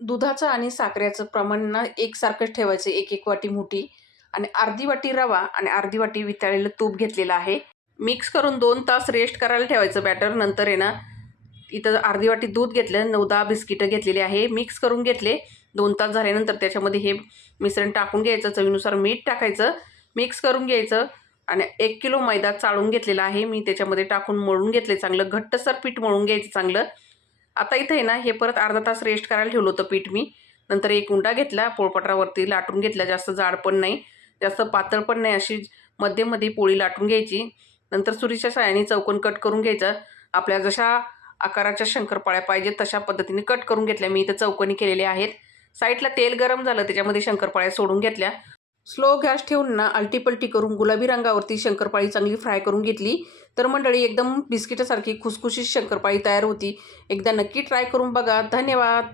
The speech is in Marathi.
दुधाचं आणि साखरेचं प्रमाण ना एकसारखंच ठेवायचं, 1-1 वाटी मोठी आणि अर्धी वाटी रवा आणि अर्धी वाटी वितळलेलं तूप घेतलेलं आहे. मिक्स करून 2 तास रेस्ट करायला ठेवायचं बॅटर. नंतर आहे ना, इथं अर्धी वाटी दूध घेतलं, 9-10 बिस्किटं घेतलेली आहे. मिक्स करून घेतले. 2 तास झाल्यानंतर त्याच्यामध्ये हे मिश्रण टाकून घ्यायचं, चवीनुसार मीठ टाकायचं, मिक्स करून घ्यायचं आणि 1 किलो मैदा चाळून घेतलेला आहे. मी त्याच्यामध्ये टाकून मळून घेतले. चांगलं घट्टसर पीठ मळून घ्यायचं चांगलं. आता इथे आहे ना, हे परत अर्धा तास रेस्ट करायला ठेवलं होतं पीठ मी. नंतर एक उंडा घेतला, पोळपाटावरती लाटून घेतला. जास्त जाड पण नाही, जास्त पातळ पण नाही, अशी मध्यम-मध्ये पोळी लाटून घ्यायची. नंतर सुरीच्या साहाय्याने चौकोन कट करून घ्यायचा. आपल्या जशा आकाराच्या शंकरपाळ्या पाहिजेत तशा पद्धतीने कट करून घेतल्या. मी इथं चौकोनी केलेल्या आहेत. साईडला तेल गरम झालं, त्याच्यामध्ये शंकरपाळ्या सोडून घेतल्या. स्लो गॅस ठेवून ना आलटी-पलटी करून गुलाबी रंगावरती शंकरपाळी चांगली फ्राय करून घेतली. तर मंडळी एकदम बिस्किटासारखी खुसखुशीत शंकरपाळी तयार होती. एकदा नक्की ट्राय करून बघा. धन्यवाद.